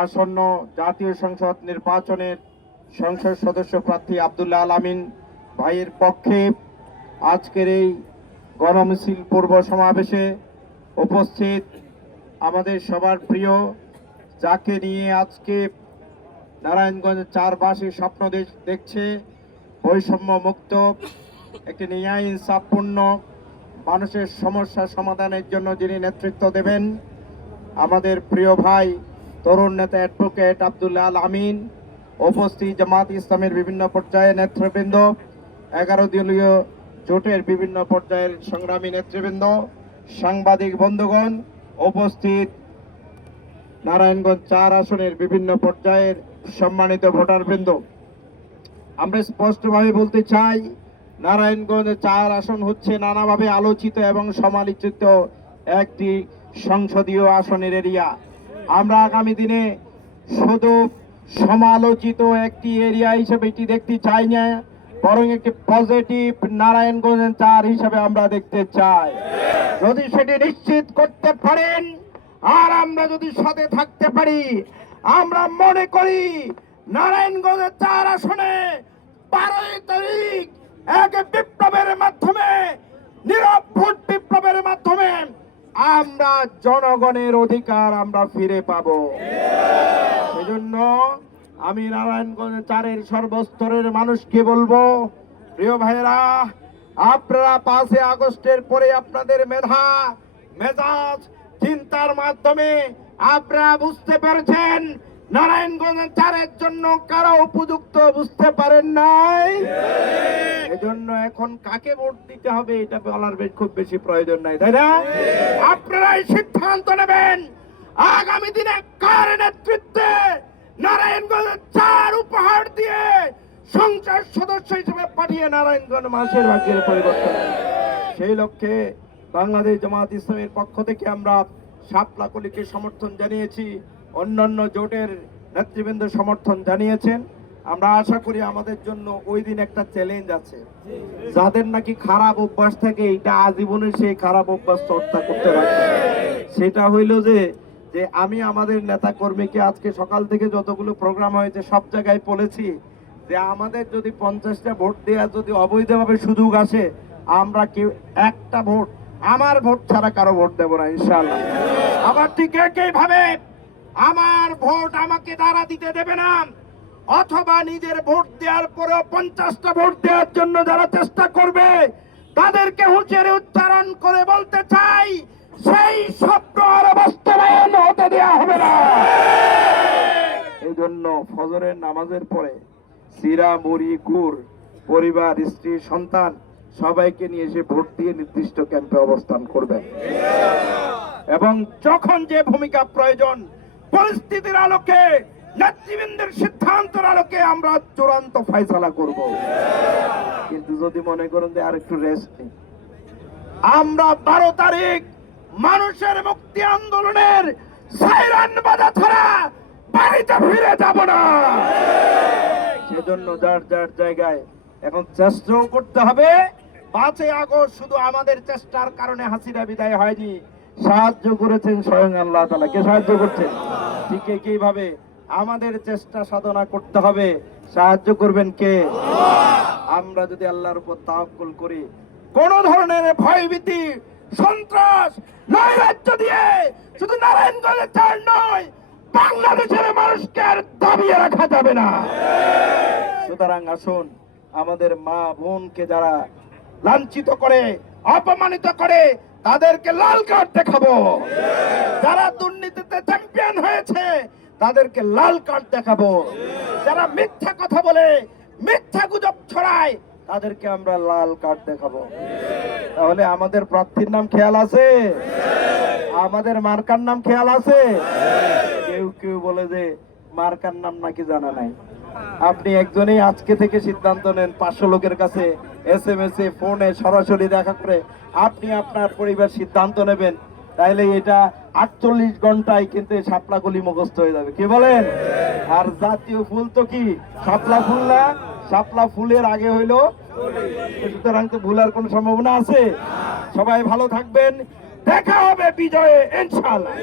আসন্ন জাতীয় সংসদ নির্বাচনের সংসদ সদস্য প্রার্থী আব্দুল্লাহ আল আমিন ভাইয়ের পক্ষে আজকের এই গণমিছিল পূর্ব সমাবেশে উপস্থিত আমাদের সবার প্রিয়, যাকে নিয়ে আজকে নারায়ণগঞ্জ চারবাসী স্বপ্ন দেখছে বৈষম্য মুক্ত একটি ন্যায় ইনসাফপূর্ণ মানুষের সমস্যা সমাধানের জন্য যিনি নেতৃত্ব দেবেন, আমাদের প্রিয় ভাই তরুণ নেতা অ্যাডভোকেট আব্দুল্লাহ আল আমিন। উপস্থিত জামাত ইসলামের বিভিন্ন পর্যায়ের নেতৃবৃন্দ, 11 দলীয় জোটের বিভিন্ন পর্যায়ের সংগ্রামী নেতৃবৃন্দ, সাংবাদিক বন্ধুগণ, উপস্থিত নারায়ণগঞ্জ 4 আসনের বিভিন্ন পর্যায়ের সম্মানিত ভোটারবৃন্দ, আমরা স্পষ্টভাবে বলতে চাই, নারায়ণগঞ্জ 4 আসন হচ্ছে নানাভাবে আলোচিত এবং সমালোচিত একটি সংসদীয় আসনের এরিয়া। আমরা আগামী দিনে শুধু সমালোচিত একটি এরিয়া হিসেবে এটি দেখতে চাই না, বরং একটি পজিটিভ নারায়ণগঞ্জ 4 হিসেবে আমরা দেখতে চাই। যদি সেটি নিশ্চিত করতে পারেন আর আমরা যদি সাথে থাকতে পারি, আমরা মনে করি নারায়ণগঞ্জ 4 আসনে 12 তারিখ এক বিপ্লবের মাধ্যমে, নীরব ভোট বিপ্লবের মাধ্যমে আমরা জনগণের অধিকার আমরা ফিরে পাব। সেজন্য আমি নারায়ণগঞ্জ 4-এর সর্বস্তরের মানুষকে বলবো, প্রিয় ভাইয়েরা, আপনারা 5 আগস্টের পরে আপনাদের মেধা, মেজাজ, চিন্তার মাধ্যমে আপনারা বুঝতে পেরেছেন নারায়ণগঞ্জ 4-এর জন্য কারা উপযুক্ত বুঝতে পারেন নাই। এজন্য এখন কাকে ভোট দিতে হবে এটা বলার খুব বেশি প্রয়োজন নাই, তাই না? আপনারাই সিদ্ধান্ত নেবেন আগামী দিনে কার নেতৃত্বে নারায়ণগঞ্জ 4 উপহার দিয়ে সংসদ সদস্য হিসেবে পাঠিয়ে নারায়ণগঞ্জ মানুষের ভাগ্যের পরিবর্তন। সেই লক্ষ্যে বাংলাদেশ জামাত ইসলামের পক্ষ থেকে আমরা শাপলা কলিকে সমর্থন জানিয়েছি, অন্যান্য জোটের নেতৃবৃন্দ সমর্থন জানিয়েছেন। আমরা আশা করি আমাদের জন্য ওই দিন একটা চ্যালেঞ্জ আছে, যাদের নাকি খারাপ অভ্যাস থাকে এটা আজীবনে সেই খারাপ অভ্যাস চর্চা করতে পারবে। সেটা হইল যে আমি আমাদের নেতা কর্মীকে আজকে সকাল থেকে যতগুলো প্রোগ্রাম হয়েছে সব জায়গায় বলেছি যে আমাদের যদি 50টা ভোট দেওয়া যদি অবৈধভাবে সুযোগ আসে, আমরা কেউ একটা ভোট, আমার ভোট ছাড়া কারো ভোট দেব না ইনশাআল্লাহ। আবার ঠিক একইভাবে আমার ভোট আমাকে দ্বারা দিতে দেবে না, অথবা নিজের ভোট দেওয়ার পরে 50টা ভোট দেওয়ার জন্য যারা চেষ্টা করবে তাদেরকে হুঁশিয়ারি উচ্চারণ করে বলতে চাই, সেই স্বপ্ন আর বাস্তবায়ন হতে দেওয়া হবে না। এই জন্য ফজরের নামাজের পরে সিরা, মুড়ি, গুড়, পরিবার, স্ত্রী, সন্তান সবাইকে নিয়ে এসে ভোট দিয়ে নির্দিষ্ট ক্যাম্পে অবস্থান করবেন এবং যখন যে ভূমিকা প্রয়োজন পরিস্থিতির আলোকে, নেতৃবৃন্দের সিদ্ধান্তের আলোকে আমরা চূড়ান্ত ফয়সালা করব। কিন্তু যদি মনে করেন যে আর একটু রেস্ট নেই, আমরা 12 তারিখ মানুষের মুক্তি আন্দোলনের সাইরান বাজা ছাড়া বাড়িতে ফিরে যাব না। সেজন্য যার যার জায়গায় এখন চেষ্টাও করতে হবে। 5 আগস্ট শুধু আমাদের চেষ্টার কারণে হাসিনা বিদায় হয়নি, সাহায্য করেছেন স্বয়ং আল্লাহ তাআলা। কে সাহায্য করছেন? ঠিক একইভাবে আমাদের চেষ্টা সাধনা করতে হবে, সাহায্য করবেন কে? আমরা যদি আল্লাহর উপর তাওয়াক্কুল করি, কোন ধরনের ভয়ভীতি, সন্ত্রাস, নৈরাজ্য দিয়ে শুধু নারায়ণগঞ্জ 4 নয়, বাংলাদেশের মানুষকে আর দাবিয়ে রাখা যাবে না। সুতরাং আসুন, আমাদের মা বোনকে যারা লাঞ্ছিত করে, অপমানিত করে, তাদেরকে লাল কার্ড দেখাবো। যারা দুর্নীতিতে চ্যাম্পিয়ন হয়েছে তাদেরকে লাল কার্ড দেখাবো। যারা মিথ্যা কথা বলে, মিথ্যা গুজব ছড়ায়, তাদেরকে আমরা লাল কার্ড দেখাবো। তাহলে আমাদের প্রার্থীর নাম খেয়াল আছে? আমাদের মার্কার নাম খেয়াল আছে? কেউ কেউ বলে যে মার্কার নাম নাকি জানা নাই। আপনি একজনেই আজকে থেকে সিদ্ধান্ত নেন, 500 লোকের কাছে SMS এ, ফোনে সরাসরি দেখা করে আপনি আপনার পরিবার সিদ্ধান্ত নেবেন, তাইলে এটা 48 ঘন্টায় কিন্তু শাপলা কলি মুখস্থ হয়ে যাবে। কি বলেন? আর জাতীয় ফুল তো কি শাপলা ফুল না? শাপলা ফুলের আগে হইলো, সুতরাং তো ভুলার কোন সম্ভাবনা আছে? সবাই ভালো থাকবেন, দেখা হবে বিজয়ে ইনশাআল্লাহ।